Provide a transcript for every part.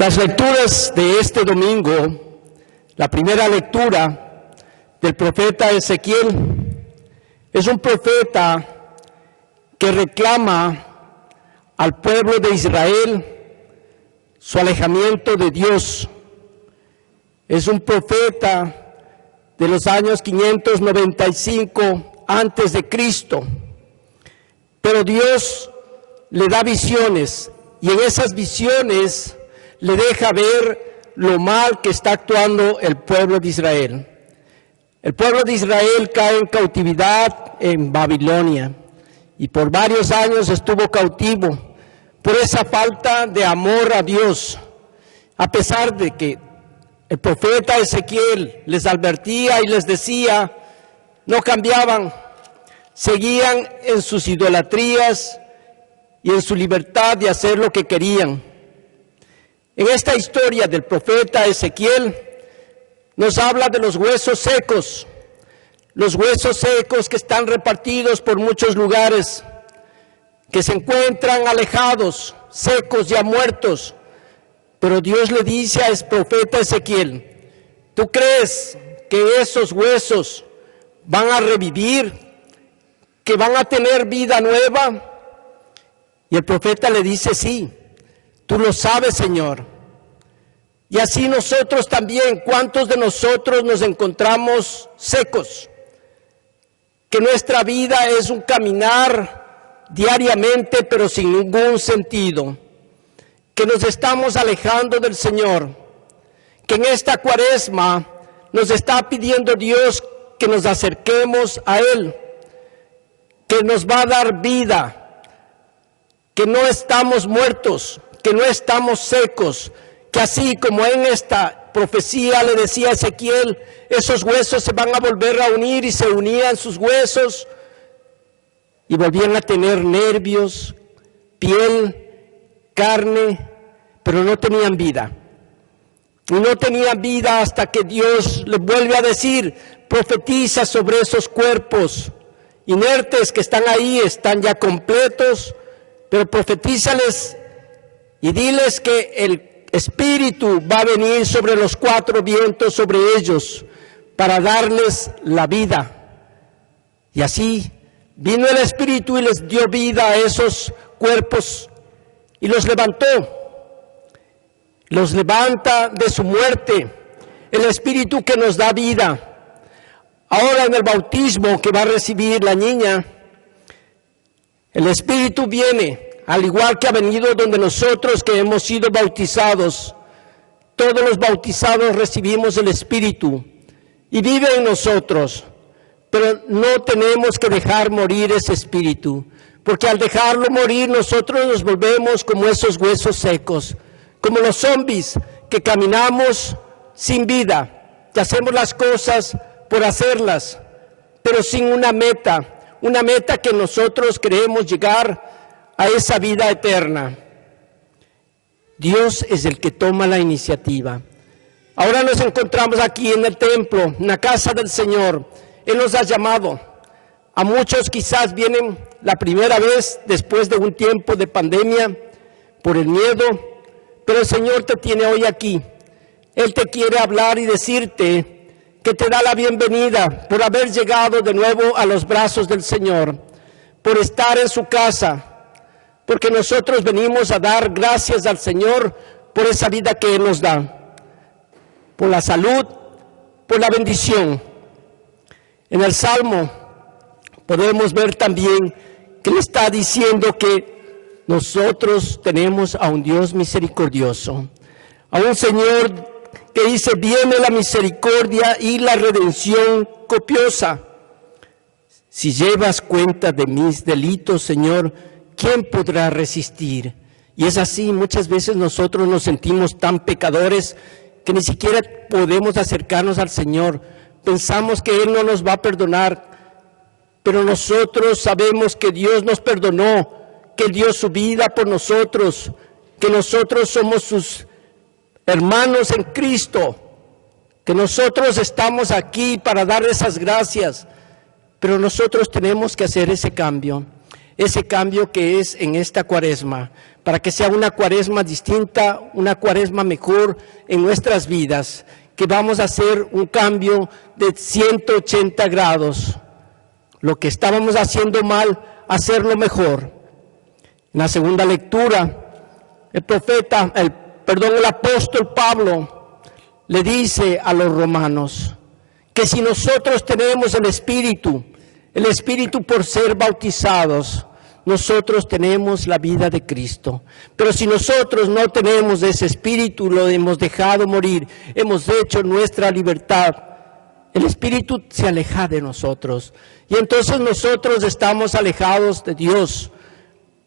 Las lecturas de este domingo, la primera lectura del profeta Ezequiel, es un profeta que reclama al pueblo de Israel su alejamiento de Dios. Es un profeta de los años 595 antes de Cristo, pero Dios le da visiones y en esas visiones le deja ver lo mal que está actuando el pueblo de Israel. El pueblo de Israel cae en cautividad en Babilonia y por varios años estuvo cautivo por esa falta de amor a Dios, a pesar de que el profeta Ezequiel les advertía y les decía, no cambiaban, seguían en sus idolatrías y en su libertad de hacer lo que querían. En esta historia del profeta Ezequiel nos habla de los huesos secos que están repartidos por muchos lugares, que se encuentran alejados, secos, ya muertos. Pero Dios le dice al profeta Ezequiel, ¿tú crees que esos huesos van a revivir, que van a tener vida nueva? Y el profeta le dice, sí, tú lo sabes, Señor. Y así nosotros también, ¿cuántos de nosotros nos encontramos secos? Que nuestra vida es un caminar diariamente, pero sin ningún sentido. Que nos estamos alejando del Señor. Que en esta cuaresma nos está pidiendo Dios que nos acerquemos a Él. Que nos va a dar vida. Que no estamos muertos, que no estamos secos. Que así como en esta profecía le decía a Ezequiel, esos huesos se van a volver a unir y se unían sus huesos y volvían a tener nervios, piel, carne, pero no tenían vida. Y no tenían vida hasta que Dios les vuelve a decir, profetiza sobre esos cuerpos inertes que están ahí, están ya completos, pero profetízales y diles que el Espíritu va a venir sobre los cuatro vientos, sobre ellos, para darles la vida. Y así vino el Espíritu y les dio vida a esos cuerpos y los levantó. Los levanta de su muerte, el Espíritu que nos da vida. Ahora en el bautismo que va a recibir la niña, el Espíritu viene, al igual que ha venido donde nosotros que hemos sido bautizados. Todos los bautizados recibimos el Espíritu y vive en nosotros, pero no tenemos que dejar morir ese Espíritu, porque al dejarlo morir nosotros nos volvemos como esos huesos secos, como los zombies que caminamos sin vida, que hacemos las cosas por hacerlas, pero sin una meta que nosotros queremos llegar a esa vida eterna. Dios es el que toma la iniciativa. Ahora nos encontramos aquí en el templo, en la casa del Señor. Él nos ha llamado. A muchos quizás vienen la primera vez después de un tiempo de pandemia por el miedo, pero el Señor te tiene hoy aquí. Él te quiere hablar y decirte que te da la bienvenida por haber llegado de nuevo a los brazos del Señor, por estar en su casa, porque nosotros venimos a dar gracias al Señor por esa vida que Él nos da, por la salud, por la bendición. En el Salmo podemos ver también que Él está diciendo que nosotros tenemos a un Dios misericordioso, a un Señor que dice, viene la misericordia y la redención copiosa. Si llevas cuenta de mis delitos, Señor, ¿quién podrá resistir? Y es así, muchas veces nosotros nos sentimos tan pecadores que ni siquiera podemos acercarnos al Señor. Pensamos que Él no nos va a perdonar, pero nosotros sabemos que Dios nos perdonó, que Él dio su vida por nosotros, que nosotros somos sus hermanos en Cristo, que nosotros estamos aquí para dar esas gracias, pero nosotros tenemos que hacer ese cambio que es en esta cuaresma, para que sea una cuaresma distinta, una cuaresma mejor en nuestras vidas, que vamos a hacer un cambio de 180 grados. Lo que estábamos haciendo mal, hacerlo mejor. En la segunda lectura, el apóstol Pablo le dice a los romanos que si nosotros tenemos el Espíritu por ser bautizados, nosotros tenemos la vida de Cristo. Pero si nosotros no tenemos ese Espíritu, lo hemos dejado morir, hemos hecho nuestra libertad, el Espíritu se aleja de nosotros. Y entonces nosotros estamos alejados de Dios.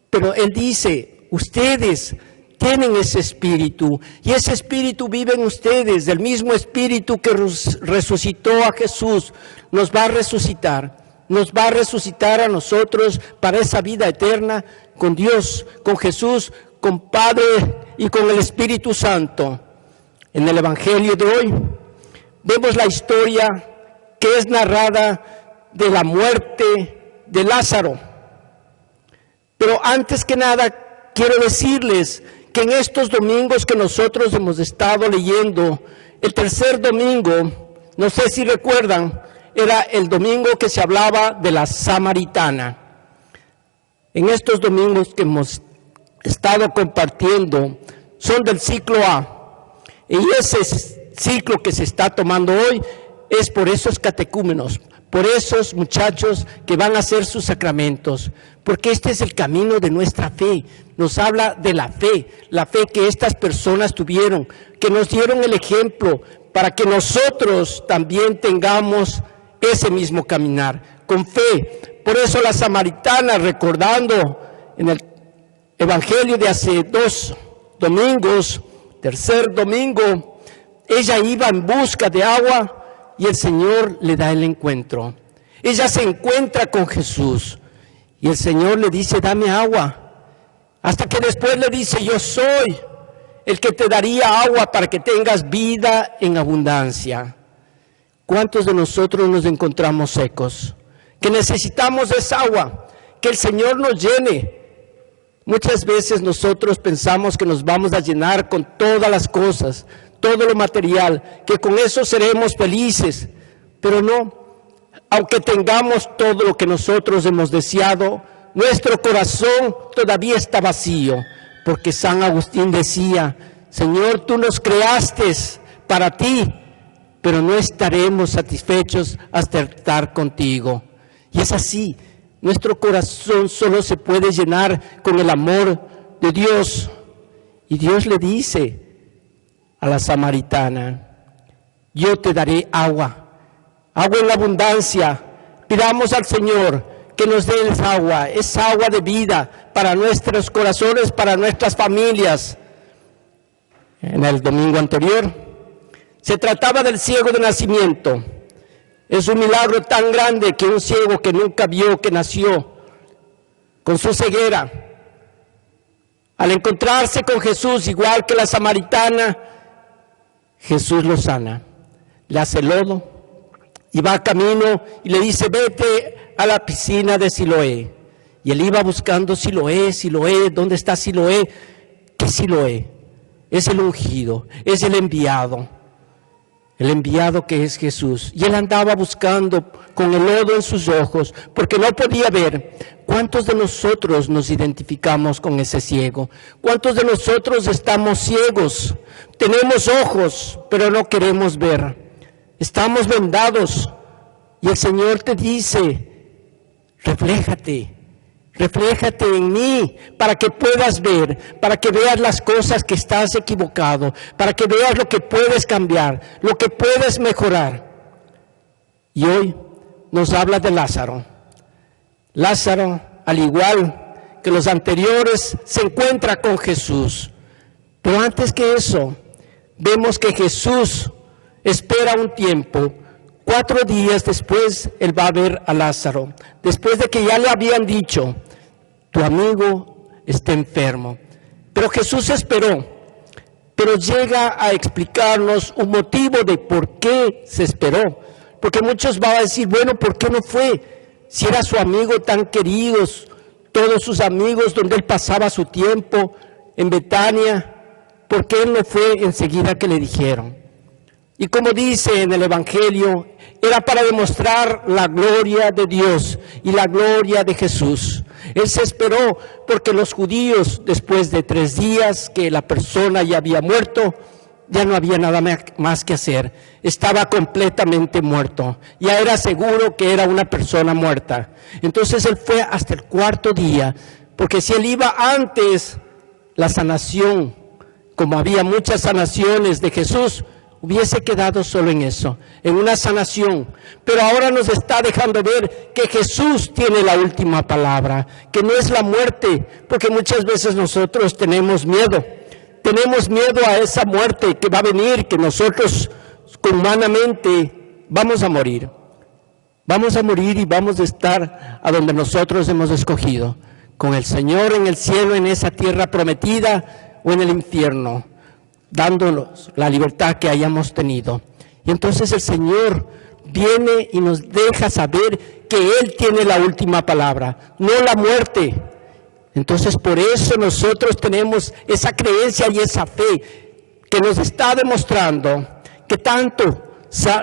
Pero Él dice, ustedes tienen ese Espíritu, y ese Espíritu vive en ustedes. El mismo Espíritu que resucitó a Jesús nos va a resucitar a nosotros para esa vida eterna con Dios, con Jesús, con Padre y con el Espíritu Santo. En el Evangelio de hoy vemos la historia que es narrada de la muerte de Lázaro. Pero antes que nada quiero decirles que en estos domingos que nosotros hemos estado leyendo, el tercer domingo, no sé si recuerdan, era el domingo que se hablaba de la samaritana. En estos domingos que hemos estado compartiendo son del ciclo A. Y ese ciclo que se está tomando hoy es por esos catecúmenos, por esos muchachos que van a hacer sus sacramentos, porque este es el camino de nuestra fe. Nos habla de la fe que estas personas tuvieron, que nos dieron el ejemplo para que nosotros también tengamos ese mismo caminar, con fe. Por eso la samaritana, recordando en el Evangelio de hace 2 domingos, tercer domingo, ella iba en busca de agua y el Señor le da el encuentro. Ella se encuentra con Jesús y el Señor le dice, dame agua. Hasta que después le dice, yo soy el que te daría agua para que tengas vida en abundancia. ¿Cuántos de nosotros nos encontramos secos? Que necesitamos esa agua, que el Señor nos llene. Muchas veces nosotros pensamos que nos vamos a llenar con todas las cosas, todo lo material, que con eso seremos felices, pero no. Aunque tengamos todo lo que nosotros hemos deseado, nuestro corazón todavía está vacío, porque San Agustín decía, Señor, tú nos creaste para ti, pero no estaremos satisfechos hasta estar contigo. Y es así, nuestro corazón solo se puede llenar con el amor de Dios. Y Dios le dice a la samaritana, yo te daré agua en abundancia. Pidamos al Señor que nos dé esa agua de vida para nuestros corazones, para nuestras familias. En el domingo anterior se trataba del ciego de nacimiento. Es un milagro tan grande que un ciego que nunca vio, que nació con su ceguera, al encontrarse con Jesús, igual que la samaritana, Jesús lo sana, le hace lodo y va camino y le dice, vete a la piscina de Siloé. Y él iba buscando Siloé, ¿dónde está Siloé? ¿Qué Siloé? Es el ungido, es el enviado que es Jesús. Y él andaba buscando con el lodo en sus ojos, porque no podía ver. ¿Cuántos de nosotros nos identificamos con ese ciego? ¿Cuántos de nosotros estamos ciegos? Tenemos ojos, pero no queremos ver. Estamos vendados. Y el Señor te dice, refléjate en mí, para que puedas ver, para que veas las cosas que estás equivocado, para que veas lo que puedes cambiar, lo que puedes mejorar. Y hoy nos habla de Lázaro. Lázaro, al igual que los anteriores, se encuentra con Jesús. Pero antes que eso, vemos que Jesús espera un tiempo. 4 días después, él va a ver a Lázaro, después de que ya le habían dicho, tu amigo está enfermo. Pero Jesús esperó, pero llega a explicarnos un motivo de por qué se esperó. Porque muchos van a decir, bueno, ¿por qué no fue? Si era su amigo tan querido, todos sus amigos donde él pasaba su tiempo en Betania, porque él no fue enseguida que le dijeron. Y como dice en el Evangelio, era para demostrar la gloria de Dios y la gloria de Jesús. Él se esperó porque los judíos, después de 3 días que la persona ya había muerto, ya no había nada más que hacer. Estaba completamente muerto. Ya era seguro que era una persona muerta. Entonces él fue hasta el 4.º día, porque si él iba antes, la sanación, como había muchas sanaciones de Jesús, hubiese quedado solo en eso, en una sanación. Pero ahora nos está dejando ver que Jesús tiene la última palabra, que no es la muerte, porque muchas veces nosotros tenemos miedo a esa muerte que va a venir, que nosotros humanamente vamos a morir y vamos a estar a donde nosotros hemos escogido, con el Señor en el cielo, en esa tierra prometida, o en el infierno, dándonos la libertad que hayamos tenido. Y entonces el Señor viene y nos deja saber que Él tiene la última palabra, no la muerte. Entonces por eso nosotros tenemos esa creencia y esa fe que nos está demostrando que tanto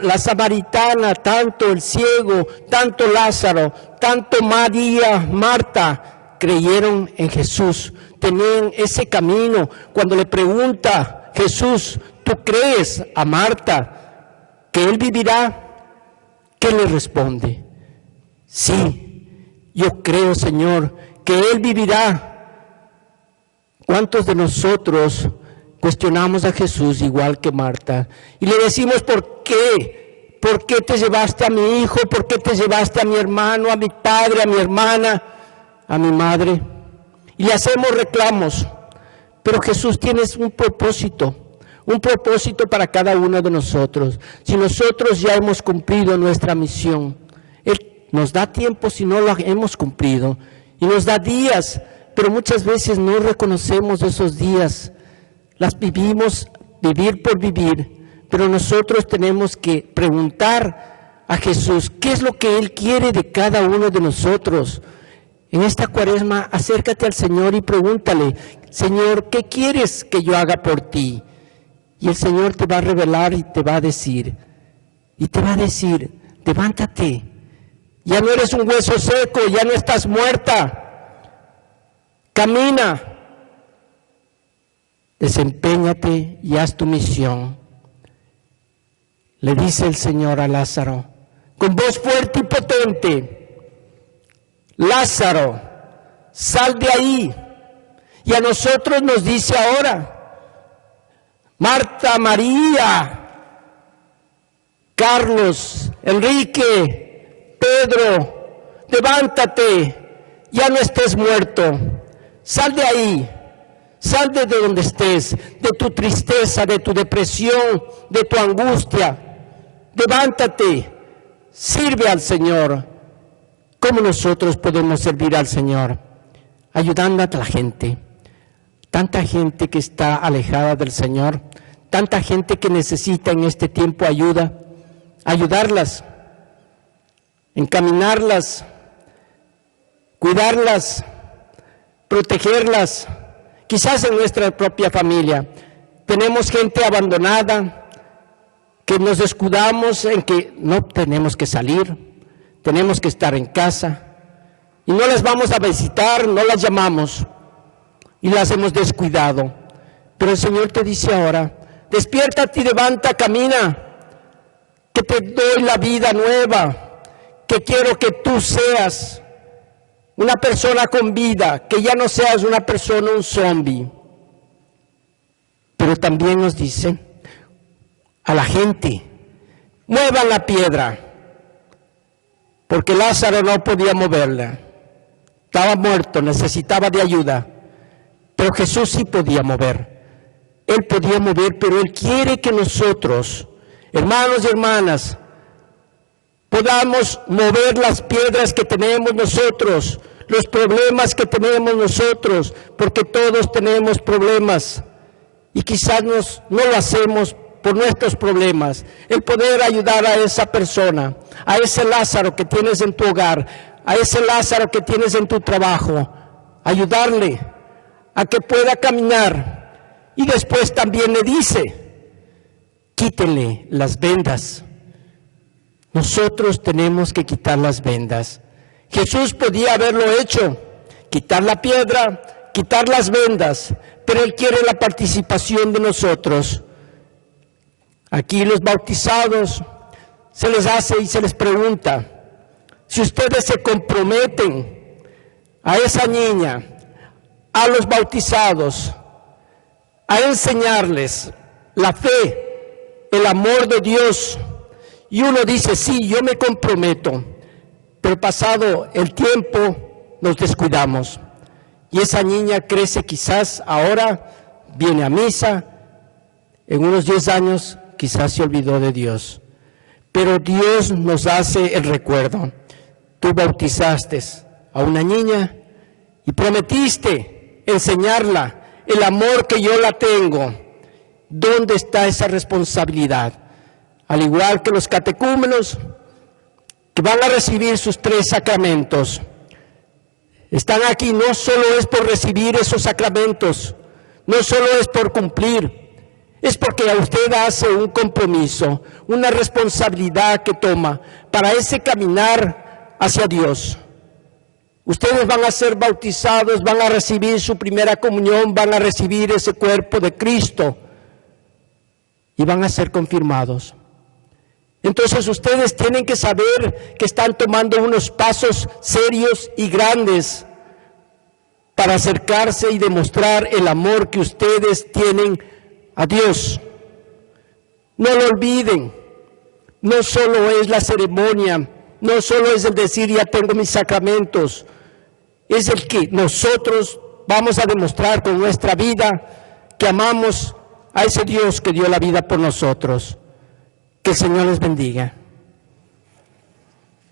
la samaritana, tanto el ciego, tanto Lázaro, tanto María, Marta, creyeron en Jesús, tenían ese camino. Cuando le pregunta Jesús, ¿tú crees a Marta que Él vivirá? ¿Qué le responde? Sí, yo creo, Señor, que Él vivirá. ¿Cuántos de nosotros cuestionamos a Jesús igual que Marta? Y le decimos, ¿por qué? ¿Por qué te llevaste a mi hijo? ¿Por qué te llevaste a mi hermano, a mi padre, a mi hermana, a mi madre? Y le hacemos reclamos. Pero Jesús tiene un propósito para cada uno de nosotros. Si nosotros ya hemos cumplido nuestra misión, Él nos da tiempo si no lo hemos cumplido, y nos da días, pero muchas veces no reconocemos esos días. Las vivimos, vivir por vivir, pero nosotros tenemos que preguntar a Jesús qué es lo que Él quiere de cada uno de nosotros. En esta Cuaresma, acércate al Señor y pregúntale, Señor, ¿qué quieres que yo haga por ti? Y el Señor te va a revelar y te va a decir, levántate, ya no eres un hueso seco, ya no estás muerta, camina, desempéñate y haz tu misión. Le dice el Señor a Lázaro, con voz fuerte y potente, Lázaro, sal de ahí. Y a nosotros nos dice ahora, Marta, María, Carlos, Enrique, Pedro, levántate, ya no estés muerto, sal de ahí, sal de donde estés, de tu tristeza, de tu depresión, de tu angustia, levántate, sirve al Señor. ¿Cómo nosotros podemos servir al Señor? Ayudando a la gente, tanta gente que está alejada del Señor, tanta gente que necesita en este tiempo ayuda, ayudarlas, encaminarlas, cuidarlas, protegerlas. Quizás en nuestra propia familia tenemos gente abandonada, que nos descuidamos en que no tenemos que salir, tenemos que estar en casa, y no las vamos a visitar, no las llamamos, y las hemos descuidado. Pero el Señor te dice ahora, despiértate y levanta, camina, que te doy la vida nueva, que quiero que tú seas una persona con vida, que ya no seas una persona, un zombie. Pero también nos dice a la gente, muevan la piedra, porque Lázaro no podía moverla, estaba muerto, necesitaba de ayuda, pero Jesús sí podía mover. Él podía mover, pero Él quiere que nosotros, hermanos y hermanas, podamos mover las piedras que tenemos nosotros, los problemas que tenemos nosotros, porque todos tenemos problemas y quizás no lo hacemos por nuestros problemas. El poder ayudar a esa persona, a ese Lázaro que tienes en tu hogar, a ese Lázaro que tienes en tu trabajo, ayudarle a que pueda caminar. Y después también le dice, quítenle las vendas. Nosotros tenemos que quitar las vendas. Jesús podía haberlo hecho, quitar la piedra, quitar las vendas, pero Él quiere la participación de nosotros. Aquí los bautizados se les hace y se les pregunta, si ustedes se comprometen a esa niña, a los bautizados, a enseñarles la fe, el amor de Dios, y uno dice, sí, yo me comprometo, pero pasado el tiempo nos descuidamos. Y esa niña crece quizás ahora, viene a misa, en unos 10 años quizás se olvidó de Dios. Pero Dios nos hace el recuerdo. Tú bautizaste a una niña y prometiste enseñarla el amor que yo la tengo. ¿Dónde está esa responsabilidad? Al igual que los catecúmenos que van a recibir sus 3 sacramentos. Están aquí no solo es por recibir esos sacramentos, no solo es por cumplir, es porque usted hace un compromiso, una responsabilidad que toma para ese caminar hacia Dios. Ustedes van a ser bautizados, van a recibir su primera comunión, van a recibir ese cuerpo de Cristo y van a ser confirmados. Entonces ustedes tienen que saber que están tomando unos pasos serios y grandes para acercarse y demostrar el amor que ustedes tienen a Dios. No lo olviden, no solo es la ceremonia, no solo es el decir ya tengo mis sacramentos, es el que nosotros vamos a demostrar con nuestra vida que amamos a ese Dios que dio la vida por nosotros. Que el Señor les bendiga.